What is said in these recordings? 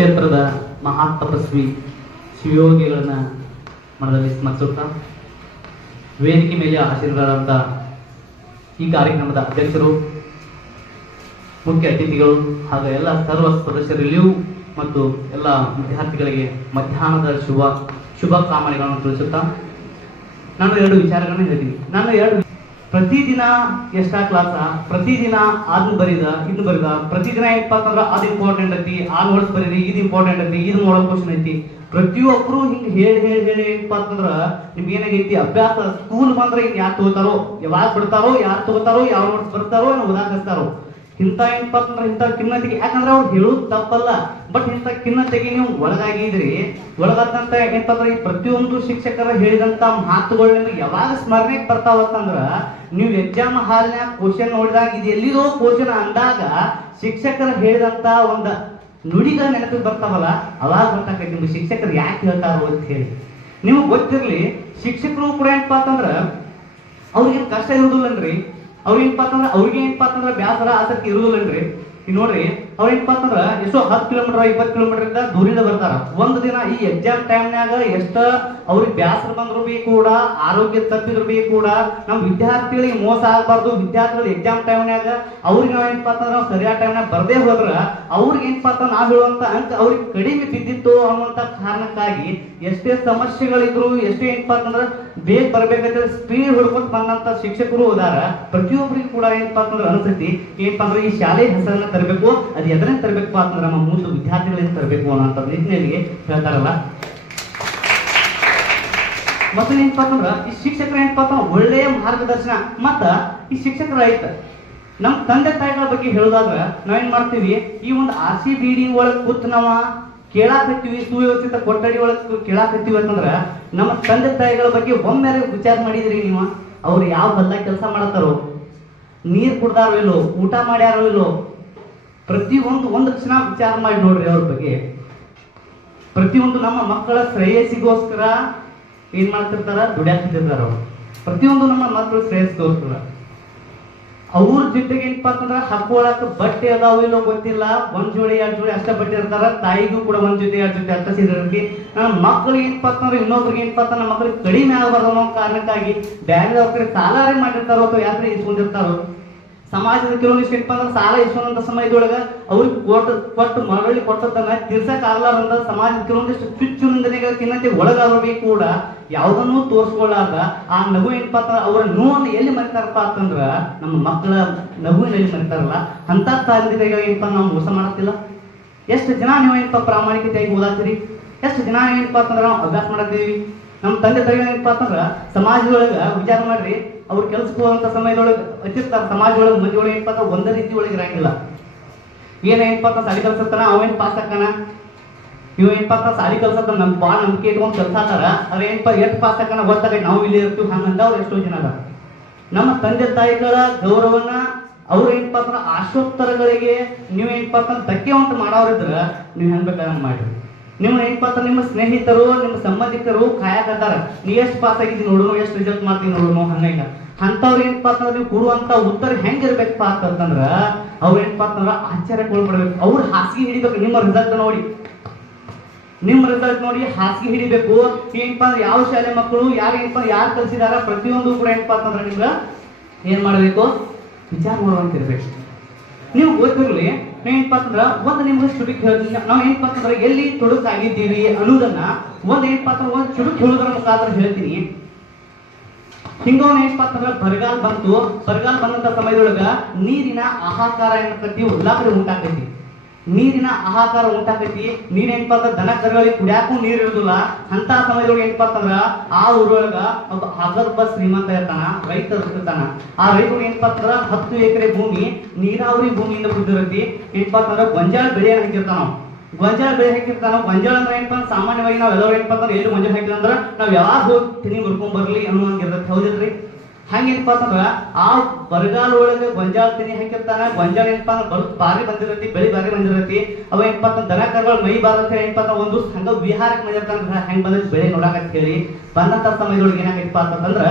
ಕ್ಷೇತ್ರದ ಮಹಾತಪಸ್ವಿ ಶಿವಯೋಗಿಗಳನ್ನ ಮನದಲ್ಲಿ ಸ್ಮರಿಸುತ್ತಾ ವೇದಿಕೆ ಮೇಲೆ ಆಶೀರ್ವಾದಂಥ ಈ ಕಾರ್ಯಕ್ರಮದ ಅಧ್ಯಕ್ಷರು, ಮುಖ್ಯ ಅತಿಥಿಗಳು ಹಾಗೂ ಎಲ್ಲ ಸರ್ವ ಸದಸ್ಯರಲ್ಲಿಯೂ ಮತ್ತು ಎಲ್ಲ ವಿದ್ಯಾರ್ಥಿಗಳಿಗೆ ಮಧ್ಯಾಹ್ನದ ಶುಭ ಕಾಮನೆಗಳನ್ನು ತಿಳಿಸುತ್ತಾ ನಾನು 2 ವಿಚಾರಗಳನ್ನು ಹೇಳ್ತೀನಿ. ಪ್ರತಿದಿನ ಎಷ್ಟಾ ಕ್ಲಾಸ, ಪ್ರತಿದಿನ ಅದನ್ನ ಬರೀದ ಇದನ್ನ ಬರೀದ, ಪ್ರತಿದಿನ ಏನಪ್ಪಾ ಅಂತಂದ್ರೆ ಅದು ಇಂಪಾರ್ಟೆಂಟ್ ಐತಿ, ಆ ನೋಟ್ಸ್ ಬರೀರಿ, ಇದು ಇಂಪಾರ್ಟೆಂಟ್ ಐತಿ, ಇದು ಮಾಡೋ ಕ್ವಶನ್ ಐತಿ. ಪ್ರತಿಯೊಬ್ಬರು ಹಿಂಗೆ ಹೇಳಿ ಏನಪ್ಪಾ ಅಂತಂದ್ರ ನಿಮ್ಗೆ ಏನಾಗೈತಿ, ಅಭ್ಯಾಸ ಸ್ಕೂಲ್ ಬಂದ್ರೆ ಹಿಂಗೆ ಯಾರು ತಗೋತಾರೋ, ಯಾವಾಗ ಬಿಡ್ತಾರೋ, ಯಾರು ತಗೋತಾರೋ, ಯಾವ ನೋಟ್ಸ್ ಬರ್ತಾರೋ, ಓದಾಕಿಸ್ತಾರೋ, ಇಂಥ ಏನಪ್ಪಾ ಅಂತಂದ್ರೆ ಇಂಥ ಖಿನ್ನತೆಗೆ, ಯಾಕಂದ್ರೆ ಅವ್ರು ಹೇಳೋದು ತಪ್ಪಲ್ಲ, ಬಟ್ ಇಂಥ ಖಿನ್ನತೆಗೆ ನೀವು ಒಳಗಾಗಿದ್ರಿ. ಒಳಗಾದಂತ ಏನಪ್ಪಾ ಅಂದ್ರೆ ಈ ಪ್ರತಿಯೊಂದು ಶಿಕ್ಷಕರ ಹೇಳಿದಂತ ಮಾತುಗಳು ನಿಮ್ಗೆ ಯಾವಾಗ ಸ್ಮರಣೆಗೆ ಬರ್ತಾವತ್ತಂದ್ರ ನೀವು ಎಕ್ಸಾಮ್ ಹಾಲ್ನ್ಯಾಗ ಕ್ವಶನ್ ನೋಡಿದಾಗ ಇದು ಎಲ್ಲಿರೋ ಕ್ವಶನ್ ಅಂದಾಗ ಶಿಕ್ಷಕರು ಹೇಳಿದಂತ ಒಂದು ನುಡಿಗಳ ನೆನಪಿಗೆ ಬರ್ತಾವಲ್ಲ, ಅವಾಗ ಗೊತ್ತಾಕೈತಿ ನಿಮ್ಗೆ ಶಿಕ್ಷಕರು ಯಾಕೆ ಹೇಳ್ತಾರೋ ಅಂತ ಹೇಳಿ. ನಿಮ್ಗೆ ಗೊತ್ತಿರ್ಲಿ, ಶಿಕ್ಷಕರು ಕೂಡ ಏನಪ್ಪಾ ಅಂತಂದ್ರ ಅವ್ರಿಗೇನು ಕಷ್ಟ ಇರುದಿಲ್ಲನ್ರಿ, ಅವ್ರೇನಪ್ಪಾ ಅಂತಂದ್ರೆ ಬ್ಯಾಸರ ಆಸಕ್ತಿ ಇರುದಿಲ್ಲನ್ರಿ. ಈಗ ನೋಡ್ರಿ, ಅವ್ರೇನಪ್ಪಾ ಅಂತಂದ್ರ ಎಷ್ಟೋ 10 ಕಿಲೋಮೀಟರ್ 20 ಕಿಲೋಮೀಟರ್ ಇಂದ ದೂರಿಂದ ಬರ್ತಾರ. ಒಂದು ದಿನ ಈ ಎಕ್ಸಾಮ್ ಟೈಮ್ನಾಗ ಎಷ್ಟ ಅವ್ರಿಗೆ ಬ್ಯಾಸರ ಬಂದ್ರು ಬಿ ಕೂಡ, ಆರೋಗ್ಯ ತಪ್ಪಿದ್ರು ಬಿ ಕೂಡ, ನಮ್ ವಿದ್ಯಾರ್ಥಿಗಳಿಗೆ ಮೋಸ ಆಗಬಾರ್ದು. ವಿದ್ಯಾರ್ಥಿಗಳು ಎಕ್ಸಾಮ್ ಟೈಮ್ನಾಗ ಅವ್ರಿಗೆ ನಾವೇನಪ್ಪಾ ಅಂತಂದ್ರೆ ನಾವು ಸರಿಯಾದ ಟೈಮ್ನಾಗ ಬರ್ದೇ ಹೋದ್ರ ಅವ್ರಿಗೆ ಏನಪ್ಪಾ ಅಂತ ನಾವು ಹೇಳುವಂತ ಅಂಕ ಅವ್ರಿಗೆ ಕಡಿಮೆ ಬಿದ್ದಿತ್ತು ಅನ್ನುವಂತ ಕಾರಣಕ್ಕಾಗಿ ಎಷ್ಟೇ ಸಮಸ್ಯೆಗಳಿದ್ರು, ಎಷ್ಟೇ ಏನಪ್ಪಾ ಅಂತಂದ್ರೆ ಬೇಗ ಬರ್ಬೇಕಂದ್ರೆ ಸ್ಪೀಡ್ ಹೊಡ್ಕೊಂತ ಬಂದಂತ ಶಿಕ್ಷಕರು ಹೋದಾರ. ಪ್ರತಿಯೊಬ್ಬರಿಗೂ ಕೂಡ ಏನಪ್ಪಾ ಅಂತಂದ್ರೆ ಅನಿಸ್ತೈತಿ ಏನಪ್ಪಾ ಅಂದ್ರೆ ಈ ಶಾಲೆ ಹೆಸರನ್ನ ತರಬೇಕು, ಅದು ಎದರಿಂದ ತರಬೇಕು ಅಂತಂದ್ರೆ ನಮ್ಮ ಮುಂದೆ ವಿದ್ಯಾರ್ಥಿಗಳಿಂದ ತರಬೇಕು ಅನ್ನೋ ನಿಟ್ಟಿನಲ್ಲಿ ಹೇಳ್ತಾರಲ್ಲ. ಮತ್ತೆ ಏನಪ್ಪಾ ಅಂತಂದ್ರ ಈ ಶಿಕ್ಷಕರ ಏನಪ್ಪಾ ಅಂತ ಒಳ್ಳೆಯ ಮಾರ್ಗದರ್ಶನ. ಮತ್ತ ಈ ಶಿಕ್ಷಕರ ಆಯ್ತ ನಮ್ ತಂದೆ ತಾಯಿಗಳ ಬಗ್ಗೆ ಹೇಳೋದಾದ್ರ ನಾವೇನ್ ಮಾಡ್ತೀವಿ, ಈ ಒಂದು RCBD ಒಳಗ್ ಕೂತ್ ನಾವ ಕೇಳಾಕತ್ತೀವಿ, ಸುವ್ಯವಸ್ಥಿತ ಕೊಠಡಿ ಒಳಗ್ ಕೇಳಾಕತ್ತೀವಿ ಅಂತಂದ್ರ ನಮ್ಮ ತಂದೆ ತಾಯಿಗಳ ಬಗ್ಗೆ ಒಮ್ಮೆ ವಿಚಾರ ಮಾಡಿದ್ರಿ ನೀವು? ಅವ್ರು ಯಾವ ಬಲ್ಲ ಕೆಲಸ ಮಾಡತ್ತಾರೋ, ನೀರ್ ಕುಡ್ದಾರೋ ಇಲ್ಲೋ, ಊಟ ಮಾಡ್ಯಾರೋ ಇಲ್ಲೋ, ಒಂದು ಕ್ಷಣ ವಿಚಾರ ಮಾಡಿ ನೋಡ್ರಿ ಅವ್ರ ಬಗ್ಗೆ. ಪ್ರತಿಯೊಂದು ನಮ್ಮ ಮಕ್ಕಳ ಶ್ರೇಯಸ್ಸಿಗೋಸ್ಕರ ಏನ್ ಮಾಡ್ತಿರ್ತಾರ, ದುಡ್ಯಾಕ್ತಿರ್ತಾರ. ಅವ್ರು ಪ್ರತಿಯೊಂದು ನಮ್ಮ ಮಕ್ಕಳ ಶ್ರೇಯಸ್ಸಿಗೋಸ್ಕರ ಅವ್ರ ಜೊತೆಗೆ ಏನಪ್ಪಾ ಅಂತಂದ್ರ ಹಾಕೊಳಕ್ ಬಟ್ಟೆ ಅದಾವ ಇಲ್ಲೋ ಗೊತ್ತಿಲ್ಲ, 1 ಜೋಡಿ 2 ಜೋಡಿ ಅಷ್ಟ ಬಟ್ಟೆ ಇರ್ತಾರ. ತಾಯಿಗೂ ಕೂಡ 1 ಜೊತೆ 2 ಜೊತೆ ಅಷ್ಟ ಸೀರೆ. ನಮ್ಮ ಮಕ್ಕಳಿಗೆ ಏನಪ್ಪಾ ಅಂತಂದ್ರೆ ಇನ್ನೊಬ್ರಿಗೆ ಏನಪ್ಪಾ ಅಂತ ನಮ್ಮ ಮಕ್ಕಳಿಗೆ ಕಡಿಮೆ ಆಗಬಾರ್ದು ಅನ್ನೋ ಕಾರಣಕ್ಕಾಗಿ ಬ್ಯಾಂಕ್ ಅವ್ರ ಕಡೆ ಸಾಲಾರೇ ಮಾಡಿರ್ತಾರೋ ಅಥವಾ ಯಾರು ಇಸ್ಕೊಂಡಿರ್ತಾರೋ. ಸಮಾಜದ ಕೆಲವೊಂದಿಷ್ಟು ಏನಪ್ಪಾ ಅಂದ್ರೆ ಸಾಲ ಇಸ್ಕೊಂಡಂತ ಸಮಯದೊಳಗ ಅವ್ರಿಗೆ ಕೊಟ್ಟು ಮರಳಿ ಕೊಟ್ಟದನ್ನ ತೀರ್ಸಕ್ ಆಗ್ಲಾರಂತ ಸಮಾಜದ ಕೆಲವೊಂದಿಷ್ಟು ಚುಚ್ಚು ನಿಂದನೆಗಳ ಖಿನ್ನತೆ ಒಳಗಾಗಬೇಕು ಕೂಡ ಯಾವ್ದನ್ನೂ ತೋರಿಸ್ಕೊಳ್ಳಾರ್ದ ಆ ನಗು ಏನಪ್ಪಾ ಅಂತಂದ್ರೆ ಅವರ ನೋವನ್ನು ಎಲ್ಲಿ ಮರಿತಾರಪ್ಪ ಅಂತಂದ್ರ ನಮ್ಮ ಮಕ್ಕಳ ನಗುವಿನಲ್ಲಿ ಮರಿತಾರಲ್ಲ. ಅಂತ ತಂದೆಗಳಿಗೆ ಏನಪ್ಪಾ ನಾವು ಮೋಸ ಮಾಡತ್ತಿಲ್ಲ. ಎಷ್ಟು ಜನ ನೀವು ಏನಪ್ಪಾ ಪ್ರಾಮಾಣಿಕತೆಯಾಗಿ ಓದಾತೀರಿ, ಎಷ್ಟು ಜನ ಏನಪ್ಪಾ ಅಂತಂದ್ರೆ ನಾವು ಅಭ್ಯಾಸ ಮಾಡತ್ತೀವಿ. ನಮ್ಮ ತಂದೆ ತಾಯಿಗಳು ಏನಪ್ಪಾ ಅಂತಂದ್ರ ಸಮಾಜದೊಳಗ ವಿಚಾರ ಮಾಡ್ರಿ, ಅವ್ರ ಕೆಲ್ಸಕ್ಕೆ ಹೋಗುವಂತ ಸಮಯದೊಳಗೆ ಹಚ್ಚಿರ್ತಾರ. ಸಮಾಜದೊಳಗೆ ಮಂದಿ ಒಳಗೆ ಏನಪ್ಪಾ ಅಂತ ಒಂದೇ ರೀತಿ ಒಳಗೆ ಇರಂಗಿಲ್ಲ. ಏನಪ್ಪ ಅಂತ ಸಾಲಿ ಕಲ್ಸತ್ತಾನ, ಅವೇನ್ ಪಾಸ್ ಆಕಾನ, ಇವ್ ಏನಪ್ಪಾ ಅಂತ ಸಾಲಿ ಕಲ್ಸತ್ತ ನಮ್ ಬಾಳ ನಂಬಿಕೆ ಇಟ್ಕೊಂಡ್ ಕಲ್ಸಾತಾರ. ಅದ್ರ ಏನಪ್ಪಾ ಎಷ್ಟು ಪಾಸ್ ಆಕಾನ ಗೊತ್ತಾಗ ನಾವು ಇಲ್ಲಿ ಇರ್ತೀವಿ ಹಂಗಂದ ಅವ್ರು ಎಷ್ಟೋ ಜನ ಅದ. ನಮ್ಮ ತಂದೆ ತಾಯಿಗಳ ಗೌರವನ ಅವ್ರು ಏನಪ್ಪಾ ಅಂತ ಆಶೋತ್ತರಗಳಿಗೆ ನೀವೇನಪ್ಪಾ ಅಂತ ಧಕ್ಕೆ ಉಂಟು ಮಾಡೋರಿದ್ರ ನೀವು ಹೆಂಗ್ ಬೇಕಾದಂಗ್ ಮಾಡ್ರಿ. ನಿಮ್ಮ ಏನಪ್ಪಾ ಅಂತ ನಿಮ್ಮ ಸ್ನೇಹಿತರು, ನಿಮ್ಮ ಸಂಬಂಧಿಕರು ಕಾಯಕತ್ತಾರ, ನೀ ಎಷ್ಟು ಪಾಸ್ ಆಗಿದ್ದೀವಿ ನೋಡೋಣ, ಎಷ್ಟು ರಿಸಲ್ಟ್ ಮಾಡ್ತೀವಿ ನೋಡೋಣ. ಹಂಗ ಅಂತವ್ರು ಏನಪ್ಪಾ ಅಂತಂದ್ರೆ ನೀವು ಕೊಡುವಂತ ಉತ್ತರ ಹೆಂಗಿರ್ಬೇಕಪ್ಪ ಅಂತಂದ್ರ ಅವ್ರು ಏನಪ್ಪಾ ಅಂತಂದ್ರ ಆಶ್ಚರ್ಯಗೊಳ್ಬಿಡ್ಬೇಕು. ಅವ್ರು ಹಾಸಿಗೆ ಹಿಡಿಬೇಕು. ನಿಮ್ಮ ರಿಸಲ್ಟ್ ನೋಡಿ ಹಾಸಿಗೆ ಹಿಡಿಬೇಕು. ಏನಪ್ಪಾ ಅಂದ್ರೆ ಯಾವ ಶಾಲೆ ಮಕ್ಕಳು ಯಾರು ಕಲಿಸಿದಾರ ಪ್ರತಿಯೊಂದು ಕೂಡ ಏನಪ್ಪಾ ಅಂತಂದ್ರೆ ನಿಮ್ಗ ಏನ್ ಮಾಡ್ಬೇಕು, ವಿಚಾರ ಮಾಡುವಂತಿರ್ಬೇಕು. ನೀವು ಗೊತ್ತಿರ್ಲಿ, ಏನಪ್ಪಾ ಅಂತಂದ್ರ ಒಂದು ನಿಮ್ಗೆ ಚುಟುಕ್ ಹೇಳ್ತೀನಿ. ನಾವು ಏನಪ್ಪಾ ಅಂತಂದ್ರೆ ಎಲ್ಲಿ ತೊಡಕಾಗಿದ್ದೀವಿ ಅನ್ನೋದನ್ನ ಏನಪ್ಪಾ ಅಂತಂದ್ರೆ ಒಂದು ಚುಟುಕ್ ಹೇಳೋದ್ರ ಮುಖಾಂತರ ಹೇಳ್ತೀನಿ. ಹಿಂಗವನ್ ಏನಪ್ಪಾ ಅಂತಂದ್ರೆ ಬರಗಾಲ ಬಂದಂತ ಸಮಯದೊಳಗ ನೀರಿನ ಹಾಹಾಕಾರ ಏನಕ್ಕತಿ ಎಲ್ಲಾ ಕಡೆ ಉಂಟಾಕೈತಿ. ನೀರಿನ ಹಾಹಾಕಾರ ಉಂಟಾಕೈತಿ. ನೀರೇನಪ್ಪಾ ಅಂತ ದನ ಕರುಗಳಿಗೆ ಕುಡಿಯಾಕು ನೀರ್ ಇರುದಿಲ್ಲ. ಅಂತ ಸಮಯದೊಳಗೆ ಏನಪ್ಪಾ ಅಂತಂದ್ರ ಆ ಊರೊಳಗ ಒಬ್ಬ ಹಗರ್ಭ ಶ್ರೀಮಂತ ಇರ್ತಾನ, ರೈತ ಇರ್ತಾನ. ಆ ರೈತರು ಏನಪ್ಪಾ ಅಂತಂದ್ರ 10 ಎಕರೆ ಭೂಮಿ ನೀರಾವರಿ ಭೂಮಿಯಿಂದ ಬಿದ್ದಿರತಿ. ಏನಪ್ಪಾ ಅಂತಂದ್ರ ಗೊಂಜಾಳ ಬೆಳೆ ಹಾಕಿರ್ತಾನ. ಗೊಂಜಾಳ ಅಂದ್ರೆ ಏನಪ್ಪಾ ಸಾಮಾನ್ಯವಾಗಿ ನಾವ್ ಎಲ್ಲರೂ ಏನಪ್ಪಾ ಅಂತಂದ್ರೆ ಎಲ್ಲಿ ಗೊಂಜಾಳ ಹಾಕಿಲ್ಲ ಅಂದ್ರ ನಾವ್ ಯಾವಾಗ ಹೋಗಿ ತಿನಿ ಮುರ್ಕೊಂಡ್ ಬರ್ಲಿ ಅನ್ನುವಂಗಿರ್ತೈತಿ. ಹೌದಿಲ್ರಿ? ಹಂಗೇನಪ್ಪಾ ಅಂತಂದ್ರ ಆ ಬರಗಾಲ ಒಳಗೆ ಗೊಂಜಾಳ ತಿನಿ ಹಾಕಿರ್ತಾನ. ಗೊಂಜಾಳ ಏನಪ್ಪಾ ಅಂದ್ರೆ ಬಾರಿ ಬಂದಿರತಿ, ಬೆಳಿ ಬಾರಿ ಬಂದಿರತಿ. ಅವ ಏನಪ್ಪಾ ಅಂತ ದನ ಕರುಗಳು ಮೈ ಬಾರತ್ತೆ ಏನಪ್ಪಾ ಅಂತ ಒಂದು ಹಂಗ ವಿಹಾರಕ್ಕೆ ಬಂದಿರ್ತಾನ. ಹೆಂಗ್ ಬಂದೈತಿ ಬೆಳೆ ನೋಡಾಕಂತ ಹೇಳಿ ಬಂದಂತ ಸಮಯದೊಳಗೆ ಏನಾಗೈತಪ್ಪ ಅಂತಂದ್ರ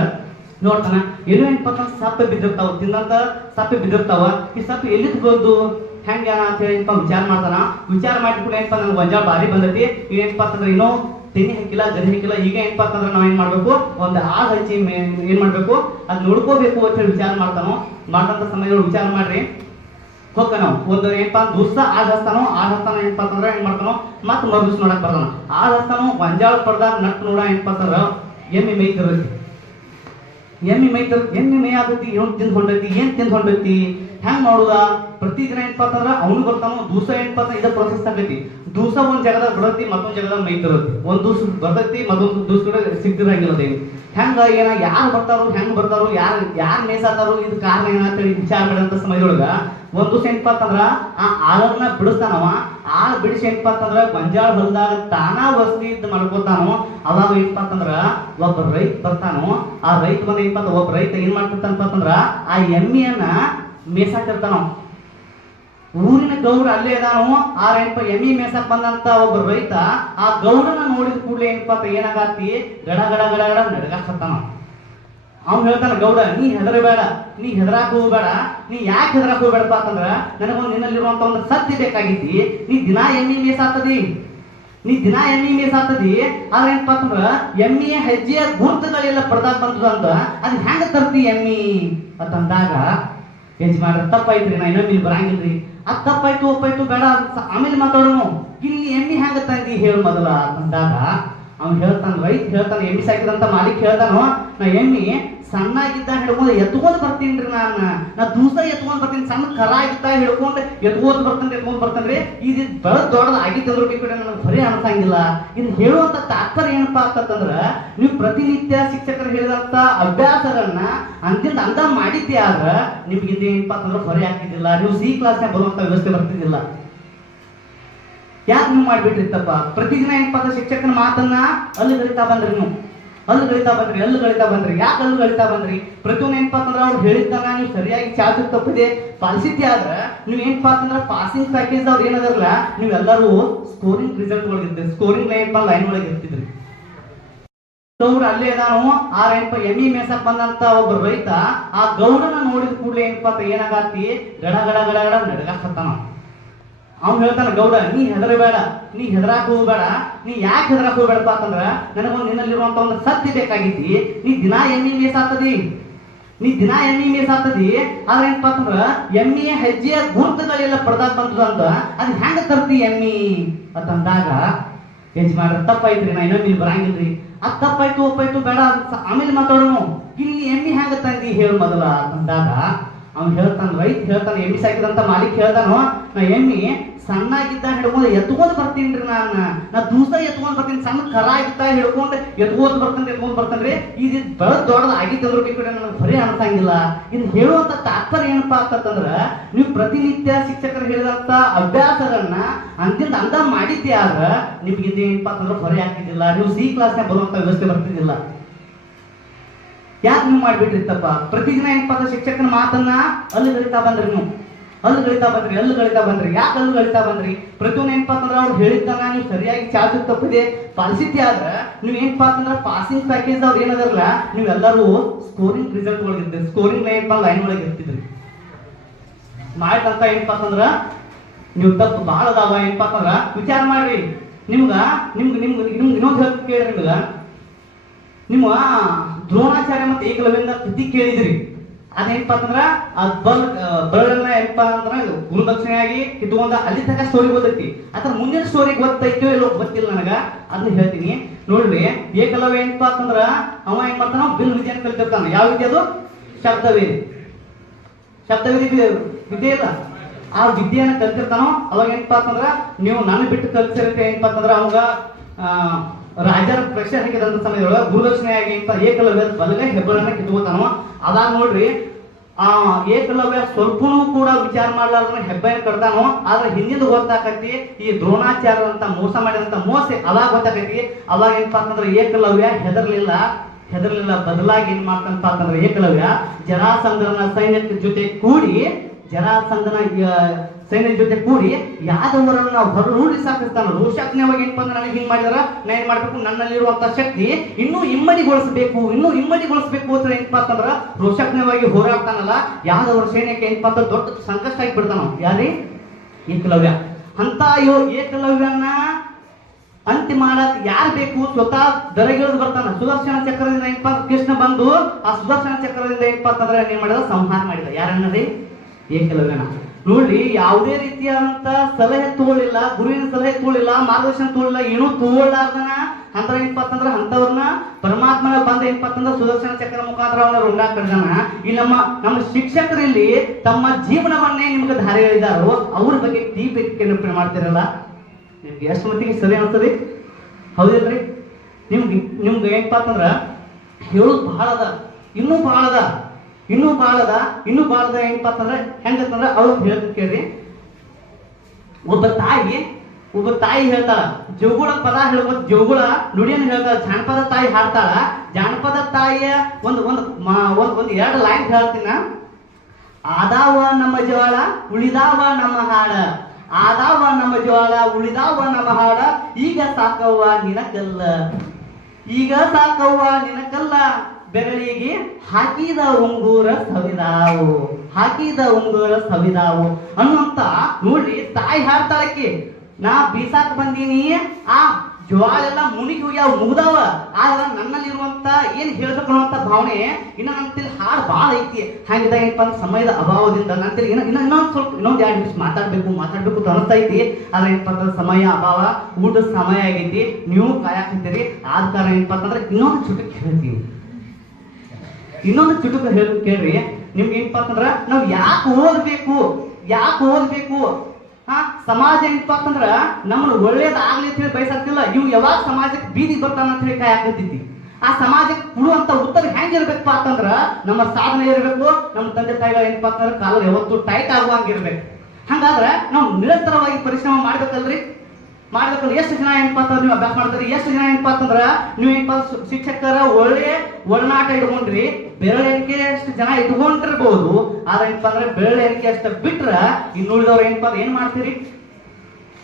ನೋಡ್ತಾನ, ಏನೋ ಏನಪ್ಪಾ ಅಂತ ಸಪ್ಪೆ ಬಿದ್ದಿರ್ತಾವ, ತಿನ್ನಂತ ಸಪ್ಪೆ ಬಿದ್ದಿರ್ತಾವ. ಈ ಸಪ್ಪೆ ಎಲ್ಲಿದ್ ಬಂದು ಹೆಂಗೆ ಅಂತ ಹೇಳಿ ಏನಪ್ಪ ವಿಚಾರ ಮಾಡ್ತಾನ. ವಿಚಾರ ಮಾಡಿಬಿಟ್ಟು ಏನಪ್ಪ ನಮ್ಗೆ ಗೊಂಜಾಳ ಭಾರಿ ಬಂದೈತಿ, ಏನಪ್ಪ ಅಂತಂದ್ರೆ ಇನ್ನೂ ತೆನಿ ಹಾಕಿಲ್ಲ ಗರಿ ಹಾಕಿಲ್ಲ, ಈಗ ಏನಪ್ಪ ಅಂತಂದ್ರೆ ನಾವು ಏನು ಮಾಡಬೇಕು, ಒಂದು ಆಳು ಹಚ್ಚಿ ಏನು ಮಾಡಬೇಕು ಅದು ನೋಡ್ಕೋಬೇಕು ಅಂತ ಹೇಳಿ ವಿಚಾರ ಮಾಡ್ತಾನೋ. ಮಾಡಿದಂಥ ಸಮಯಗಳು ವಿಚಾರ ಮಾಡ್ರಿ ಹೋಗ ನಾವು ಒಂದು ಏನಪ್ಪ ದಿವಸ ಆಡ್ ಹಸ್ತಾನೋ ಏನಪ್ಪ ಅಂತಂದ್ರೆ ಏನು ಮಾಡ್ತಾನೋ ಮತ್ತೆ ಮರು ದಿವ್ಸ ನೋಡಕ್ ಬರ್ತಾನ. ಆಡ್ ಹಸ್ತಾನೋ ಗೊಂಜಾಳ ಪಡ್ದಾಗ ನಟ್ಟು ನೋಡ ಏನಪ್ಪ ಅಂತಂದ್ರೆ ಎಮ್ಮೆ ಮೇಯ್ತಿರೈತಿ. ಎಮ್ಮೆ ಮೇ ಆಗೈತಿ, ಏನು ತಿಂದು ಹೊಂಡೈತಿ, ಏನು ತಿಂದು ಹೊಂಡೈತಿ ಹೆಂಗ್ ಮಾಡುದ. ಪ್ರತಿದಿನ ಏನಪ್ಪ ಅಂತಂದ್ರೆ ಅವನು ಬರ್ತಾನೋ ದಿವಸ ಏನಪ್ಪ ಅಂದ್ರೆ ಇದ ಪ್ರೊಸೆಸ್ ಆಗೈತಿ. ದಿವಸ ಒಂದ್ ಜಾಗದಾಗ ಬಡತಿ, ಮತ್ತೊಂದ್ ಜಾಗದಾಗ ಮೈತಿರತಿ, ಒಂದ್ ದಿವ್ಸ ಬರ್ತೈತಿ, ಮತ್ತೊಂದು ದಿವ್ಸ ಕೂಡ ಸಿಗ್ತಿರಂಗಿಲ್ಲ. ಹೆಂಗ ಏನ ಯಾರು ಬರ್ತಾರೋ ಹೆಂಗ್ ಬರ್ತಾರೋ ಯಾರು ಮೇಸಾತಾರೋ ಇದು ಕಾರಣ ಏನಂತೇಳಿ ವಿಚಾರ ಮಾಡಿದಂತ ಸಮಯದೊಳಗ ಒಂದ್ ದಿವ್ಸ ಏನಪ್ಪ ಅಂತಂದ್ರ ಆ ಆಳನ್ನ ಬಿಡಿಸ್ತಾನವ. ಆಳ್ ಬಿಡಿಸಿ ಏನಪ್ಪ ಅಂತಂದ್ರ ಗೊಂಜಾಳ ಹೊಲದಾಗ ತಾನ ವಸ್ತಿ ಇದ್ ಮಾಡ್ಕೋತಾನೋ. ಅವಾಗ ಏನಪ್ಪ ಅಂತಂದ್ರ ಒಬ್ಬ ರೈತ ಬರ್ತಾನೋ. ಆ ರೈತ ಬಂದ ಏನಪ್ಪ ಒಬ್ಬ ರೈತ ಏನ್ ಮಾಡ್ತಿರ್ತಾನಪ್ಪ ಅಂತಂದ್ರ ಆ ಎಮ್ಮಿಯನ್ನ ಮೇಸಾಕಿರ್ತಾನೋ. ಊರಿನ ಗೌಡ ಅಲ್ಲೇ ಇದಾನು. ಆ ಏನಪ್ಪ ಎಮ್ಮಿ ಮೇಸಕ್ ಬಂದಂತ ಒಬ್ಬ ರೈತ ಆ ಗೌಡನ ನೋಡಿದ ಕೂಡಲೇ ಏನಪ್ಪ ಅಂತ ಏನಾಗತ್ತಿ ಗಡ ಗಡ ಗಡ ಗಡ ನಡ್ಗಾಕತ್ತಾನ. ಅವ್ನು ಹೇಳ್ತಾನ, ಗೌಡ ನೀ ಹೆದರಬೇಡ, ನೀ ಹೆದರಾಕ್ ಹೋಗ್ಬೇಡ. ನೀ ಯಾಕೆ ಹೆದರಾಕ್ ಹೋಗ್ಬೇಡಪ್ಪ ಅಂತಂದ್ರ ನನಗೊಂದು ನಿನ್ನಲ್ಲಿರುವಂತ ಒಂದು ಸತ್ಯ ಬೇಕಾಗಿತಿ. ನೀ ದಿನಾ ಎಮ್ಮಿ ಮೇಸಾತದಿ, ಆದ್ರೆ ಏನಪ್ಪ ಅಂತಂದ್ರ ಎಮ್ಮಿಯ ಹೆಜ್ಜೆಯ ಗುರುತುಗಳೆಲ್ಲ ಪಡ್ದಾಗ ಬಂತದಂತ ಅದ್ ಹೆಂಗ ತರ್ತಿ ಎಮ್ಮಿ ಅಂತಂದಾಗ ಯಜಮಾನ್ರ ತಪ್ಪಾಯ್ತ್ರಿ, ನಾ ಇನ್ನೊಮ್ಮೆ ಇಲ್ಲಿ ಬರಂಗಿಲ್ರಿ. ಅದು ತಪ್ಪಾಯ್ತು ಒಪ್ಪಾಯ್ತು ಬೇಡ ಆಮೇಲೆ ಮಾತಾಡೋನು, ಇಲ್ಲಿ ಎಮ್ಮಿ ಹೆಂಗ ತಂದಿ ಹೇಳು ಮೊದಲ ಅಂತಂದಾಗ ಅವ್ನು ಹೇಳ್ತಾನ, ರೈತ ಹೇಳ್ತಾನೆ, ಎಮ್ಮಿ ಸಾಕಿದಂತ ಮಾಲೀಕ್ ಹೇಳ್ತಾನೋ, ನಾ ಎಮ್ಮಿ ಸಣ್ಣಾಗಿದ್ದ ಹಿಡ್ಕೊಂಡು ಎತ್ಕೊಂಡು ಬರ್ತೀನಿ ನಾ ದೂಸ ಎತ್ಕೊಂಡು ಬರ್ತೀನಿ. ಸಣ್ಣ ಕರ ಆಗಿದ್ದ ಹಿಡ್ಕೊಂಡು ಎತ್ಕೊಂಡು ಬರ್ತೇನ್ರಿ. ಇದು ಬೆಳೆದ್ ದೊಡ್ಡದ ಆಗಿತ್ತಂದ್ರು ಕೂಡ ನನಗೆ ಬರೀ ಅನ್ಸಂಗಿಲ್ಲ. ಇದು ಹೇಳುವಂತ ತಾತ್ಪರ್ಯ ಏನಪ್ಪಾ ಅಂತಂದ್ರ ನೀವು ಪ್ರತಿನಿತ್ಯ ಶಿಕ್ಷಕರು ಹೇಳಿದಂತ ಅಭ್ಯಾಸಗಳನ್ನ ಅಂದ ಮಾಡಿದ್ದೆ ಆದ್ರ ನಿಮ್ಗೆ ಏನಪ್ಪಾ ಅಂತಂದ್ರೆ ಹೊರೆ ಆಗ್ತಿದ್ದಿಲ್ಲ, ನೀವು ಸಿ ಕ್ಲಾಸ್ನಾಗ ಬರುವಂತ ವ್ಯವಸ್ಥೆ ಬರ್ತಿದ್ದಿಲ್ಲ. ಯಾಕೆ ನೀವು ಮಾಡ್ಬಿಟ್ಟಿರ್ತಪ್ಪ? ಪ್ರತಿದಿನ ಏನಪ್ಪಾ ಅಂದ್ರೆ ಶಿಕ್ಷಕನ ಮಾತನ್ನ ಅಲ್ಲಿ ಕಲಿತಾ ಬಂದ್ರಿ, ನೀವು ಅಲ್ಲಿ ಗಳಿತಾ ಬಂದ್ರಿ. ಯಾಕೆ ಅಲ್ಲಿ ಗಳಿತಾ ಬಂದ್ರಿ? ಪ್ರತಿಯೊಂದು ಏನಪ್ಪಾ ಅಂತಂದ್ರೆ ಅವ್ರು ಹೇಳಿದ್ದಾನ ನೀವು ಸರಿಯಾಗಿ ಚಾಚು ತಪ್ಪದೆ ಪಾಲಿಸಿದ್ದೆ ಆದ್ರೆ ನೀವು ಏನಪ್ಪಾ ಅಂತಂದ್ರೆ ಪಾಸಿಂಗ್ ಪ್ಯಾಕೇಜ್ ಅವ್ರು ಏನದಲ್ಲ ನೀವೆಲ್ಲರೂ ಸ್ಕೋರಿಂಗ್ ರಿಸಲ್ಟ್ ಒಳಗಿರ್ತೀರಿ, ಸ್ಕೋರಿಂಗ್ ಲೈನ್ ಒಳಗೆ ಇರ್ತಿದ್ರಿ. ಗೌಡ ಅಲ್ಲೇ ಇದಾನು. ಆ ಏನಪ್ಪ ಎಮ್ಮಿ ಮೇಸಕ್ ಬಂದಂತ ಒಬ್ಬ ರೈತ ಆ ಗೌಡನ ನೋಡಿದ ಕೂಡಲೇ ಏನಪ್ಪಾ ಅಂತ ಏನಾಗತ್ತಿ ಗಡ ಗಡ ಗಡ ಗಡ ನಡ್ಗಾಕತ್ತಾನ. ಅವ್ನು ಹೇಳ್ತಾನ, ಗೌಡ ನೀ ಹೆದರಬೇಡ, ನೀ ಹೆದರಾಕ್ ಹೋಗ್ಬೇಡ. ನೀ ಯಾಕೆ ಹೆದರಾಕ್ ಹೋಗ್ಬೇಡಪ್ಪ ಅಂತಂದ್ರ ನನಗೊಂದು ನಿನ್ನಲ್ಲಿರುವಂತ ಒಂದು ಸತ್ಯ ಬೇಕಾಗಿತಿ. ನೀ ದಿನಾ ಎಮ್ಮಿ ಮೇಸಾತದಿ, ಆದ್ರೆ ಏನಪ್ಪ ಅಂತಂದ್ರ ಎಮ್ಮಿಯ ಹೆಜ್ಜೆಯ ಗುರುತುಗಳೆಲ್ಲ ಪಡ್ದಾಗ ಬಂತದಂತ ಅದ್ ಹೆಂಗ ತರ್ತಿ ಎಮ್ಮಿ ಅಂತಂದಾಗ ಯಜಮಾನ್ರ ತಪ್ಪಾಯ್ತ್ರಿ, ನಾ ಇನ್ನೊಮ್ಮೆ ಇಲ್ಲಿ ಬರಂಗಿಲ್ರಿ. ಅದ್ ತಪ್ಪಾಯ್ತು ಒಪ್ಪಾಯ್ತು ಬೇಡ ಆಮೇಲೆ ಮಾತಾಡೋನು, ಇಲ್ಲಿ ಎಮ್ಮಿ ಹೆಂಗ ತಂದಿ ಹೇಳು ಮೊದಲ ಅಂತಂದಾಗ ಅವ್ನು ಹೇಳ್ತಾನ, ರೈತ ಹೇಳ್ತಾನೆ, ಎಮ್ಮಿ ಸಾಕಿದಂತ ಮಾಲೀಕ್ ಹೇಳ್ತಾನೋ, ನಾ ಎಮ್ಮಿ ಸಣ್ಣಾಗಿದ್ದ ಹಿಡ್ಕೊಂಡು ಎತ್ಕೊಂಡು ಬರ್ತೀನಿ ನಾ ದೂಸ ಎತ್ಕೊಂಡು ಬರ್ತೀನಿ. ಸಣ್ಣ ಕರ ಆಗಿದ್ದ ಹಿಡ್ಕೊಂಡು ಎತ್ಕೊಂಡು ಬರ್ತೇನ್ರಿ. ಇದು ಬೆಳೆದ್ ದೊಡ್ಡದ ಆಗಿತ್ತಂದ್ರು ಕೂಡ ನನಗೆ ಬರೀ ಅನ್ಸಂಗಿಲ್ಲ. ಇದು ಹೇಳುವಂತ ತಾತ್ಪರ್ಯ ಏನಪ್ಪಾ ಅಂತಂದ್ರ ನೀವು ಪ್ರತಿನಿತ್ಯ ಶಿಕ್ಷಕರು ಹೇಳಿದಂತ ಅಭ್ಯಾಸಗಳನ್ನ ಅಂದ ಮಾಡಿದ್ದೆ ಆದ್ರ ನಿಮ್ಗೆ ಏನಪ್ಪಾ ಅಂತಂದ್ರೆ ಹೊರೆ ಆಗ್ತಿದ್ದಿಲ್ಲ, ನೀವು ಸಿ ಕ್ಲಾಸ್ನಾಗ ಬರುವಂತ ವ್ಯವಸ್ಥೆ ಬರ್ತಿದ್ದಿಲ್ಲ. ಯಾಕೆ ನೀವು ಮಾಡ್ಬಿಟ್ಟಿರ್ತಪ್ಪ? ಪ್ರತಿದಿನ ಏನಪ್ಪಾ ಅಂದ್ರೆ ಶಿಕ್ಷಕನ ಮಾತನ್ನ ಅಲ್ಲಿ ಗಳಿತಾ ಬಂದ್ರಿ, ನೀವು ಅಲ್ಲಿ ಗಳಿತಾ ಬಂದ್ರಿ. ಯಾಕೆ ಅಲ್ಲಿ ಗಳಿತಾ ಬಂದ್ರಿ? ಪ್ರತಿಯೊಂದು ಏನಪ್ಪಾ ಅಂತಂದ್ರೆ ಅವ್ರು ಹೇಳಿದ್ದಾನ ನೀವು ಸರಿಯಾಗಿ ಚಾಚು ತಪ್ಪದೆ ಪಾಲಿಸಿದ್ದೆ ಆದ್ರೆ ನೀವು ಏನಪ್ಪಾ ಅಂತಂದ್ರೆ ಪಾಸಿಂಗ್ ಪ್ಯಾಕೇಜ್ ಅವ್ರು ಏನದಲ್ಲ ನೀವೆಲ್ಲರೂ ಸ್ಕೋರಿಂಗ್ ರಿಸಲ್ಟ್ ಒಳಗಿರ್ತೀರಿ, ಸ್ಕೋರಿಂಗ್ ಲೈನ್ ಒಳಗೆ ಇರ್ತಿದ್ರಿ. ಮಾಡಿದಂತ ಏನಪ್ಪಾ ಅಂತಂದ್ರ ನೀವು ತಪ್ಪು ಬಹಳ ಅದಾವ. ಏನಪ್ಪಾ ಅಂತಂದ್ರ ವಿಚಾರ ಮಾಡ್ರಿ. ನಿಮ್ಗೆ ಇನ್ನೊಂದು ಹೇಳ್ತ ಕೇಳ್ರಿ, ನಿಮ್ಮ ದ್ರೋಣಾಚಾರ್ಯ ಮತ್ತೆ ಏಕಲವ್ಯನ ಕೃತಿ ಕೇಳಿದ್ರಿ. ಅದೇನಪ್ಪ ಅಂತಂದ್ರ ಬರಳನ್ನ ಏನಪ್ಪಾ ಅಂತಂದ್ರ ಗುರುದಕ್ಷಿಣೆಯಾಗಿ ಕಿತ್ಕೊಂಡ ಅಲ್ಲಿ ತನಕ ಸ್ಟೋರಿ ಗೊತ್ತೈತಿ. ಅದ್ರ ಮುಂದಿನ ಸ್ಟೋರಿ ಗೊತ್ತೈತೋ ಇಲ್ಲೋ ಗೊತ್ತಿಲ್ಲ ನನಗ, ಅದನ್ನ ಹೇಳ್ತೀನಿ ನೋಡ್ರಿ. ಏಕಲವ್ಯ ಏನಪ್ಪಾ ಅಂತಂದ್ರ ಅವ ಏನ್ ಮಾಡ್ತಾನ, ಬಿಲ್ ವಿದ್ಯೆಯನ್ನು ಕಲಿತಿರ್ತಾನ. ಯಾವ ವಿದ್ಯೆ ಅದು? ಶಬ್ದವೇದಿ ವಿದ್ಯೆ ಇಲ್ಲ. ಆ ವಿದ್ಯೆಯನ್ನ ಕಲಿತಿರ್ತಾನೋ ಅವಾಗ ಏನಪ್ಪಾ ಅಂತಂದ್ರ ನೀವು ನನ್ನ ಬಿಟ್ಟು ಕಲಿಸಿರತ್ತೆ. ಏನಪ್ಪಾ ಅಂತಂದ್ರ ಅವಾಗ ರಾಜರ ಪ್ರೆಷರ್ ಹಾಕಿದಂತ ಸಮಯದೊಳಗ ಗುರುದಕ್ಷಿಣೆಯಾಗಿ ಅಂತ ಏಕಲವ್ಯ ಬಲಗೈ ಹೆಬ್ಬಳನ್ನ ಕಿತ್ಕೋತಾನೋ. ಅದಾಗ ನೋಡ್ರಿ ಆ ಏಕಲವ್ಯ ಸ್ವಲ್ಪನೂ ಕೂಡ ವಿಚಾರ ಮಾಡ್ಲಾರ್ದನ್ನ ಹೆಬ್ಬೆಯನ್ನು ಕಟ್ತಾನೋ. ಆದ್ರೆ ಹಿಂದಿನ ಗೊತ್ತಾಕತಿ ಈ ದ್ರೋಣಾಚಾರ್ಯ ಅಂತ ಮೋಸ ಮಾಡಿದಂತ ಮೋಸ ಅವಾಗ ಗೊತ್ತಾಕತಿ. ಅವಾಗ ಏನಪ್ಪಾ ಅಂತಂದ್ರೆ ಏಕಲವ್ಯ ಹೆದರ್ಲಿಲ್ಲ. ಬದಲಾಗಿ ಏನ್ ಮಾಡ್ತಾನಪ್ಪ ಅಂತಂದ್ರೆ ಏಕಲವ್ಯ ಜರಾಸಂಧನ ಸೈನ್ಯದ ಜೊತೆ ಕೂಡಿ ಯಾದವರನ್ನ ಹೊರನೂಡಿ ಸಾಕಿಸ್ತಾನ. ರೋಷಾಗ್ನವಾಗಿ ಏನಪ್ಪ ಅಂದ್ರೆ ನನಗೆ ಹಿಂಗ್ ಮಾಡಿದಾರ, ನಾ ಏನ್ ಮಾಡ್ಬೇಕು, ನನ್ನಲ್ಲಿರುವಂತ ಶಕ್ತಿ ಇನ್ನೂ ಇಮ್ಮಡಿಗೊಳಿಸಬೇಕು ಅಂತ ಏನಪ್ಪಾ ಅಂತಂದ್ರ ರೋಷಾಗ್ನವಾಗಿ ಹೋರಾಡ್ತಾನಲ್ಲ. ಯಾದವರ ಸೈನ್ಯಕ್ಕೆ ಏನಪ್ಪಾ ಅಂತ ದೊಡ್ಡ ಸಂಕಷ್ಟ ಆಗಿಬಿಡ್ತಾನ. ಯಾರಿ? ಏಕಲವ್ಯ. ಅಂತ ಏಕಲವ್ಯನ ಅಂತ್ಯ ಮಾಡಕ್ ಯಾರು ಬೇಕು? ಸ್ವತಃ ದರಗಿಳಿದು ಬರ್ತಾನ. ಸುದರ್ಶನ ಚಕ್ರದಿಂದ ಕೃಷ್ಣ ಬಂದು ಆ ಸುದರ್ಶನ ಚಕ್ರದಿಂದ ಅಂತಂದ್ರೆ ಏನ್ ಮಾಡಿದ? ಸಂಹಾರ ಮಾಡಿದ. ಯಾರನ್ನರಿ? ಏಕಲವ್ಯನ. ನೋಡಿ, ಯಾವುದೇ ರೀತಿಯಾದಂತ ಸಲಹೆ ತಗೊಳ್ಳಿಲ್ಲ, ಗುರುವಿನ ಸಲಹೆ ತಗೊಳ್ಳಿಲ್ಲ, ಮಾರ್ಗದರ್ಶನ ತಗೊಳ್ಳಿಲ್ಲ, ಏನೂ ತಗೊಳ್ಳಾರ್ದನ ಅಂತ ಅಂತಂದ್ರೆ ಅಂತವ್ರನ್ನ ಪರಮಾತ್ಮನ ಬಂದ ಅಂತಂದ್ರೆ ಸುದರ್ಶನ ಚಕ್ರ ಮುಖಾಂತರ ಅವನ ಋಣ ಕಡ್ದಾನ. ಈ ನಮ್ಮ ಶಿಕ್ಷಕರಲ್ಲಿ ತಮ್ಮ ಜೀವನವನ್ನೇ ನಿಮ್ಗೆ ಧಾರೆ ಹೇಳಿದಾರೋ ಅವ್ರ ಬಗ್ಗೆ ದೀಪ ನೆನಪು ಮಾಡ್ತಿರಲ್ಲ, ನಿಮ್ಗೆ ಎಷ್ಟು ಮಟ್ಟಿಗೆ ಸರಿ ಅನ್ಸದಿ? ಹೌದಿಲ್ರಿ? ನಿಮ್ಗೆ ಏನಪ್ಪಾ ಅಂತಂದ್ರ ಹೇಳೋದು ಬಹಳ ಅದ, ಇನ್ನೂ ಬಹಳ ಅದ ಏನಪ್ಪಾ ಅಂತಂದ್ರೆ ಹೆಂಗಂತಂದ್ರ ಅವ್ರು ಹೇಳ್ತೀನಿ ಕೇಳ್ರಿ. ಒಬ್ಬ ತಾಯಿ ಹೇಳ್ತಾಳ, ಜೋಗುಳ ಪದ ಹೇಳ್ಬೋದು, ಜೋಗುಳ ನುಡಿಯನ್ನು ಹೇಳ್ತಾಳ, ಜಾನಪದ ತಾಯಿ ಹಾಡ್ತಾಳ. ಜಾನಪದ ತಾಯಿಯ ಒಂದು ಎರಡು ಲೈನ್ ಹೇಳ್ತೀನ. ಆದಾವ ನಮ್ಮ ಜೋಳ ಉಳಿದಾವ ನಮ್ಮ ಹಾಡ, ಆದಾವ ನಮ್ಮ ಜೋಳ ಉಳಿದಾವ ನಮ್ಮ ಹಾಡ, ಈಗ ಸಾಕವ್ವ ನಿನಕಲ್ಲ, ಈಗ ಸಾಕವ್ವ ನಿನಕಲ್ಲ, ಬೆರಳಿಗೆ ಹಾಕಿದ ಉಂಗೂರ ಸವಿದಾವು ಅನ್ನುವಂತ ನೋಡಿ ತಾಯಿ ಹಾಡ್ತಾಳಕ್ಕೆ. ನಾ ಬೀಸಾಕ್ ಬಂದೀನಿ, ಆ ಜ್ವಾಳೆಲ್ಲ ಮುನಿಗೆ ಹೋಗ್ಯಾವ, ಮುಗ್ದಾವ, ಆದ್ರೆ ನನ್ನಲ್ಲಿರುವಂತ ಏನ್ ಹೇಳ್ಬೇಕು ಅನ್ನುವಂತ ಭಾವನೆ ಇನ್ನ ನನ್ನ ಹಾಡು ಭಾಳ ಐತಿ. ಹಂಗಿದ ಏನಪ್ಪ ಅಂದ್ರೆ ಸಮಯದ ಅಭಾವದಿಂದ ನನ್ನ ಇನ್ನೊಂದು 2 ನಿಮಿಷ ಮಾತಾಡ್ಬೇಕು ಅಂತ ಅನಿಸ್ತಾ ಐತಿ. ಆದ್ರೆ ಏನಪ್ಪ ಅಂತಂದ್ರೆ ಸಮಯ ಅಭಾವ, ಊಟದ ಸಮಯ ಆಗೈತಿ, ನೀವು ಕಾಯಾಕತ್ತೀರಿ. ಆದ ಕಾರಣ ಏನಪ್ಪ ಅಂತಂದ್ರೆ ಇನ್ನೊಂದು ಚುಟುಕು ಹೇಳ್ತೀನಿ, ಕೇಳ್ರಿ. ನಿಮ್ಗೆ ಏನಪ್ಪ ಅಂತಂದ್ರ ನಾವ್ ಯಾಕೆ ಓದ್ಬೇಕು? ಸಮಾಜ ಏನಪ್ಪಾ ಅಂತಂದ್ರ ನಮ್ಮನ್ನ ಒಳ್ಳೇದಾಗ್ಲಿ ಅಂತ ಹೇಳಿ ಬಯಸತ್ತಿಲ್ಲ. ಇವ್ ಯಾವಾಗ ಸಮಾಜಕ್ಕೆ ಬೀದಿಗೆ ಬರ್ತಾನ ಅಂತ ಹೇಳಿ ಕಾಯಕತ್ತೈತಿ. ಆ ಸಮಾಜಕ್ಕೆ ಕೊಡುವಂತ ಉತ್ತರ ಹೆಂಗಿರ್ಬೇಕಪ್ಪ ಅಂತಂದ್ರ ನಮ್ಮ ಸಾಧನೆ ಇರಬೇಕು, ನಮ್ಮ ತಂದೆ ತಾಯಿಗಳು ಏನಪ್ಪಾ ಅಂತಂದ್ರೆ ಕಾಲ ಯಾವತ್ತು ಟೈಟ್ ಆಗುವಂಗಿರ್ಬೇಕು. ಹಂಗಾದ್ರ ನಾವು ನಿರಂತರವಾಗಿ ಪರಿಶ್ರಮ ಮಾಡ್ಬೇಕಲ್ರಿ. ಎಷ್ಟು ಜನ ಏನಪ್ಪಾ ಅಂತಂದ್ರೆ ನೀವು ಅಭ್ಯಾಸ ಮಾಡ್ತಾರೆ, ಎಷ್ಟು ಜನ ಏನಪ್ಪಾ ಅಂತಂದ್ರ ನೀವು ಏನಪ್ಪಾ ಶಿಕ್ಷಕರ ಒಳ್ಳೆ ಒಡನಾಟ ಇಟ್ಕೊಂಡ್ರಿ, ಬೆರಳ ಎಣಿಕೆ ಅಷ್ಟು ಜನ ಇಟ್ಕೊಂಡಿರ್ಬೋದು. ಆದ್ರೆ ಏನಪ್ಪಾ ಅಂದ್ರೆ ಬೆರಳ ಎಣಿಕೆ ಅಷ್ಟ ಬಿಟ್ರ ಇನ್ನುಳಿದವ್ರು ಏನಪ್ಪಾ ಏನ್ ಮಾಡ್ತೀರಿ?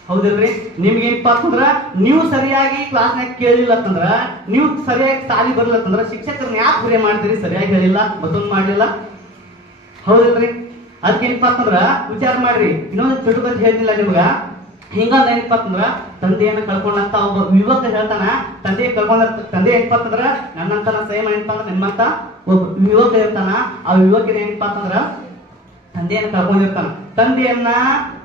ಹೌದಿಲ್ರಿ? ನಿಮ್ಗೆ ಏನಪ್ಪಾ ಅಂತಂದ್ರ ನೀವು ಸರಿಯಾಗಿ ಕ್ಲಾಸ್ನಾಗ ಕೇಳಿಲ್ಲ ಅಂತಂದ್ರ, ನೀವು ಸರಿಯಾಗಿ ಸಾಲಿ ಬರ್ಲಿಲ್ಲ ಅಂತಂದ್ರ ಶಿಕ್ಷಕರನ್ನ ಯಾಕೆ ಹೊರೆ ಮಾಡ್ತೀರಿ? ಸರಿಯಾಗಿ ಹೇಳಿಲ್ಲ, ಮತ್ತೊಂದು ಮಾಡ್ಲಿಲ್ಲ. ಹೌದಿಲ್ರಿ? ಅದಕ್ಕೆ ಏನಪ್ಪಾ ಅಂತಂದ್ರ ವಿಚಾರ ಮಾಡ್ರಿ. ಇನ್ನೊಂದು ಚುಟುಕು ಹೇಳ್ತಿಲ್ಲ ನಿಮ್ಗ. ಹಿಂಗಂದ ಏನಪ್ಪ ಅಂತಂದ್ರ ತಂದೆಯನ್ನ ಕಳ್ಕೊಂಡಂತ ಒಬ್ಬ ಯುವಕ ಹೇಳ್ತಾನ, ತಂದೆ ಏನಪ್ಪಾ ಅಂತಂದ್ರ ನನ್ನಂತನ ಸೇಮ್ ಏನಪ್ಪಾ ಅಂದ್ರೆ ನಿಮ್ಮಂತ ಒಬ್ಬ ಯುವಕ ಇರ್ತಾನ. ಆ ಯುವಕನ ಏನಪ್ಪಾ ಅಂತಂದ್ರ ತಂದೆಯನ್ನ ಕಳ್ಕೊಂಡಿರ್ತಾನ. ತಂದೆಯನ್ನ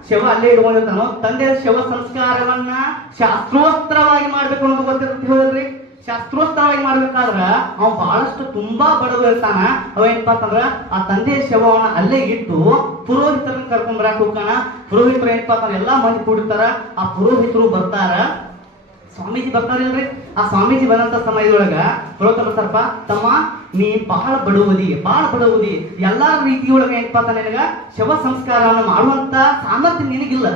ಶವ ಅಲ್ಲೇ ಇಟ್ಕೊಂಡಿರ್ತಾನೋ. ತಂದೆಯ ಶವ ಸಂಸ್ಕಾರವನ್ನ ಶಾಸ್ತ್ರೋತ್ತರವಾಗಿ ಮಾಡ್ಬೇಕು ಅನ್ನೋದು ಗೊತ್ತಿರುತ್ತೆ. ಹೋದ್ರಿ, ಶಾಸ್ತ್ರೋತ್ತರವಾಗಿ ಮಾಡ್ಬೇಕಾದ್ರ ಅವ ಬಹಳಷ್ಟು ತುಂಬಾ ಬಡವ ಇರ್ತಾನ. ಅವ ಏನಪ್ಪಾ ಅಂತಂದ್ರ ಆ ತಂದೆಯ ಶವವನ್ನ ಅಲ್ಲೇ ಇಟ್ಟು ಪುರೋಹಿತರನ್ನ ಕರ್ಕೊಂಡ್ ಬರಾಕ್ ಹೋಗ್ತಾನ. ಪುರೋಹಿತರು ಏನಪ್ಪಾ ಅಂತಂದ್ರ ಎಲ್ಲಾ ಮಂದಿ ಕೂಡಿರ್ತಾರ. ಆ ಪುರೋಹಿತರು ಬರ್ತಾರ, ಸ್ವಾಮೀಜಿ ಬರ್ತಾರಿಲ್ರಿ. ಆ ಸ್ವಾಮೀಜಿ ಬಂದಂತ ಸಮಯದೊಳಗ ಪುರೋಹಿತರು ಬರ್ತಾರಪ್ಪ, ತಮ್ಮ ನೀ ಬಹಳ ಬಡವದಿ, ಎಲ್ಲಾ ರೀತಿಯೊಳಗ ಏನಪ್ಪಾ ಅಂತ ನಿನಗ ಶವ ಸಂಸ್ಕಾರವನ್ನ ಮಾಡುವಂತ ಸಾಮರ್ಥ್ಯ ನಿನಗಿಲ್ಲ,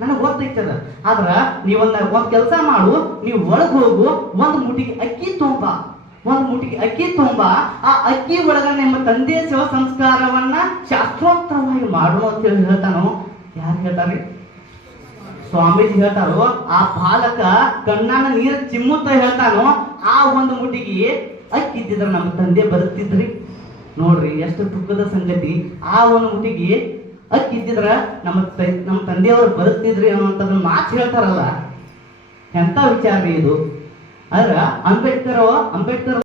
ನನಗೆ ಗೊತ್ತೈತದ. ಆದ್ರ ನೀವೊಂದ್ ಕೆಲಸ ಮಾಡು, ನೀವು ಒಳಗ್ ಹೋಗು, ಒಂದು ಮುಟ್ಟಿಗೆ ಅಕ್ಕಿ ತುಂಬ, ಆ ಅಕ್ಕಿ ಒಳಗ ನಿಮ್ಮ ತಂದೆಯ ಶವ ಸಂಸ್ಕಾರವನ್ನ ಶಾಸ್ತ್ರೋತ್ತರವಾಗಿ ಮಾಡು ಅಂತ ಹೇಳಿ ಹೇಳ್ತಾನೋ. ಯಾರು ಹೇಳ್ತಾರೆ? ಸ್ವಾಮೀಜಿ ಹೇಳ್ತಾರೋ. ಆ ಬಾಲಕ ಕಣ್ಣಾನ ನೀರು ಚಿಮ್ಮುತ್ತ ಹೇಳ್ತಾನೋ, ಆ ಒಂದು ಮುಟ್ಟಿಗೆ ಅಕ್ಕಿ ಇದ್ದಿದ್ರ ನಮ್ಮ ತಂದೆ ಬದುಕ್ತಿದ್ರಿ. ನೋಡ್ರಿ ಎಷ್ಟು ದುಃಖದ ಸಂಗತಿ. ಆ ಒಂದು ಮುಟ್ಟಿಗೆ ಅಕ್ಕಿ ಇದ್ದಿದ್ರ ನಮ್ಮ ತಂದೆಯವರು ಬದುಕ್ತಿದ್ರಿ ಅನ್ನುವಂಥದ್ದು ಮಾತು ಹೇಳ್ತಾರಲ್ಲ, ಎಂತ ವಿಚಾರ ಇದು. ಆದ್ರ ಅಂಬೇಡ್ಕರ್